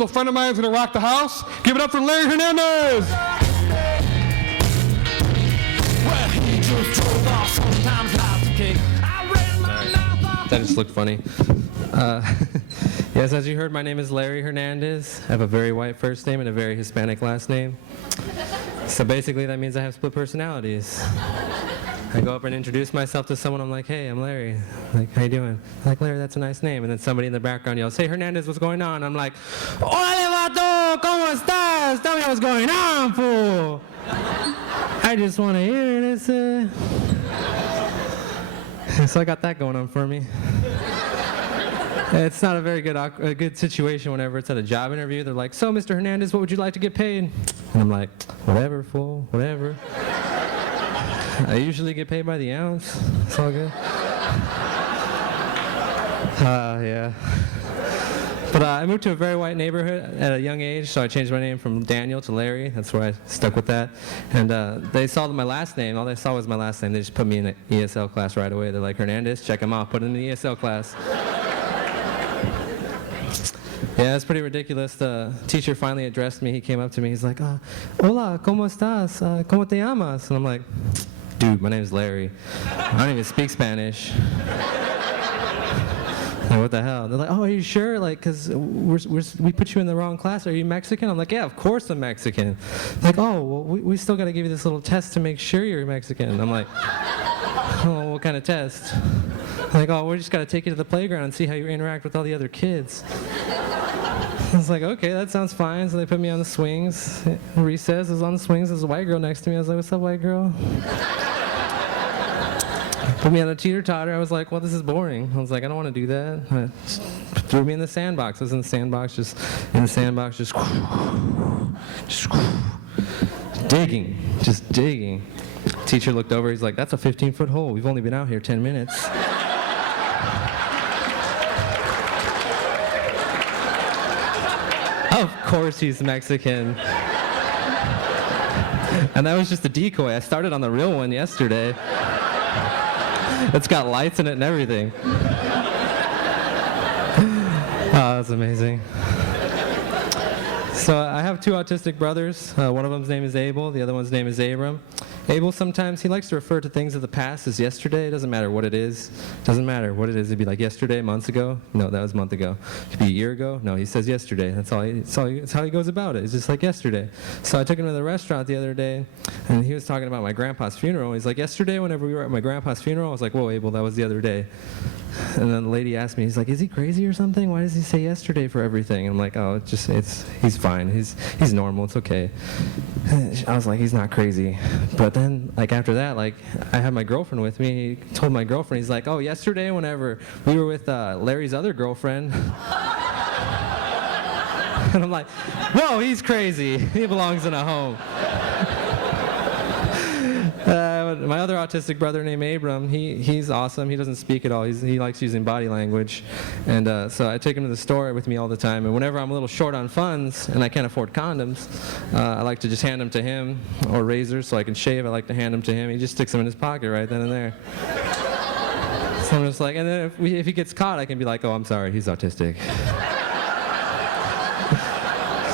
A friend of mine is going to rock the house. Give it up for Larry Hernandez. Well, he just drove off, sometimes life's a cake. I ran my mouth off. That just looked funny. Yes, as you heard, my name is Larry Hernandez. I have a very white first name and a very Hispanic last name. So basically that means I have split personalities. I go up and introduce myself to someone. I'm like, hey, I'm Larry. Like, how you doing? I'm like, Larry, that's a nice name. And then somebody in the background yells, hey, Hernandez, what's going on? I'm like, órale, vato, ¿cómo estás? Tell me what's going on, fool. I just want to hear this. So I got that going on for me. It's not a very good situation whenever it's at a job interview. They're like, so, Mr. Hernandez, what would you like to get paid? And I'm like, whatever, fool, whatever. I usually get paid by the ounce. It's all good. Yeah. But I moved to a very white neighborhood at a young age, so I changed my name from Daniel to Larry. That's where I stuck with that. And they saw my last name. All they saw was my last name. They just put me in an ESL class right away. They're like, Hernandez, check him off. Put him in the ESL class. Yeah, it's pretty ridiculous. The teacher finally addressed me. He came up to me. He's like, hola, ¿cómo estás? ¿Cómo te llamas? And I'm like, dude, my name's Larry. I don't even speak Spanish. Like, what the hell? They're like, oh, are you sure? Like, because we put you in the wrong class. Are you Mexican? I'm like, yeah, of course I'm Mexican. Like, oh, well, we still got to give you this little test to make sure you're Mexican. I'm like, oh, what kind of test? Like, oh, we just got to take you to the playground and see how you interact with all the other kids. I was like, okay, that sounds fine. So they put me on the swings. Recess, I was on the swings. There's a white girl next to me. I was like, what's up, white girl? Put me on the teeter-totter. I was like, well, this is boring. I was like, I don't want to do that. Threw me in the sandbox. I was in the sandbox, just digging. Teacher looked over. He's like, that's a 15-foot hole. We've only been out here 10 minutes. Of course he's Mexican. And that was just a decoy. I started on the real one yesterday. It's got lights in it and everything. Oh, that's amazing. So I have two autistic brothers. One of them's name is Abel. The other one's name is Abram. Abel, sometimes he likes to refer to things of the past as yesterday. It doesn't matter what it is. It doesn't matter what it is. It'd be like yesterday, months ago. No, that was a month ago. It could be a year ago. No, he says yesterday. That's how he goes about it. It's just like yesterday. So I took him to the restaurant the other day, and he was talking about my grandpa's funeral. He's like, yesterday, whenever we were at my grandpa's funeral, I was like, whoa, Abel, that was the other day. And then the lady asked me, he's like, is he crazy or something? Why does he say yesterday for everything? I'm like, oh, he's fine. He's normal. It's okay. I was like, he's not crazy. But then, like, after that, like, I had my girlfriend with me. He told my girlfriend, he's like, oh, yesterday whenever we were with Larry's other girlfriend. And I'm like, whoa, he's crazy. He belongs in a home. My other autistic brother named Abram, he's awesome. He doesn't speak at all. He likes using body language. And so I take him to the store with me all the time. And whenever I'm a little short on funds and I can't afford condoms, I like to just hand them to him, or razors so I can shave. I like to hand them to him. He just sticks them in his pocket right then and there. So I'm just like, and then if he gets caught, I can be like, oh, I'm sorry, he's autistic.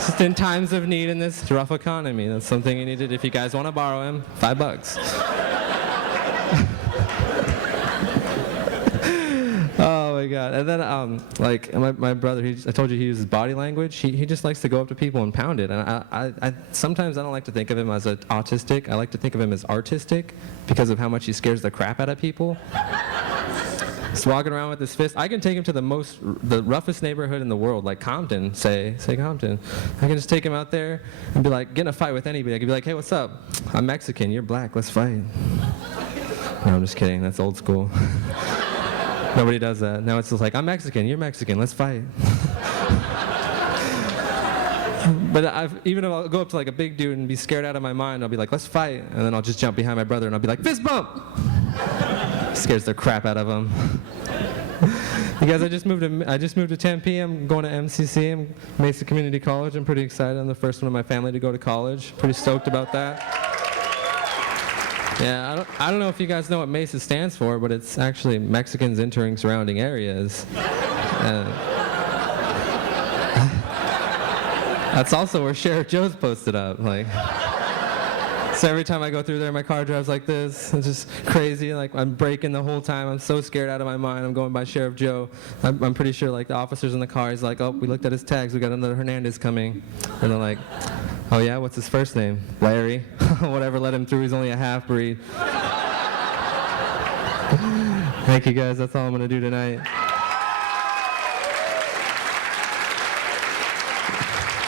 Just in times of need in this rough economy. That's something you needed. If you guys want to borrow him, $5. Oh my God. And then like my brother, I told you he uses body language. He just likes to go up to people and pound it. And I sometimes I don't like to think of him as autistic. I like to think of him as artistic because of how much he scares the crap out of people. Just walking around with his fist. I can take him to the roughest neighborhood in the world, like Compton, say Compton. I can just take him out there and be like, get in a fight with anybody. I can be like, hey, what's up? I'm Mexican, you're black, let's fight. No, I'm just kidding, that's old school. Nobody does that. Now it's just like, I'm Mexican, you're Mexican, let's fight. But even if I'll go up to like a big dude and be scared out of my mind, I'll be like, let's fight. And then I'll just jump behind my brother and I'll be like, fist bump! Scares the crap out of him. You guys, I just moved to Tempe. I'm going to MCC, Mesa Community College. I'm pretty excited. I'm the first one in my family to go to college. Pretty stoked about that. Yeah, I don't know if you guys know what Mesa stands for, but it's actually Mexicans entering surrounding areas. That's also where Sheriff Joe's posted up. Like, so every time I go through there, my car drives like this. It's just crazy. Like, I'm braking the whole time. I'm so scared out of my mind. I'm going by Sheriff Joe. I'm pretty sure, like, the officers in the car, he's like, oh, we looked at his tags. We got another Hernandez coming. And they're like, oh, yeah? What's his first name? Larry. Whatever let him through. He's only a half-breed. Thank you, guys. That's all I'm going to do tonight.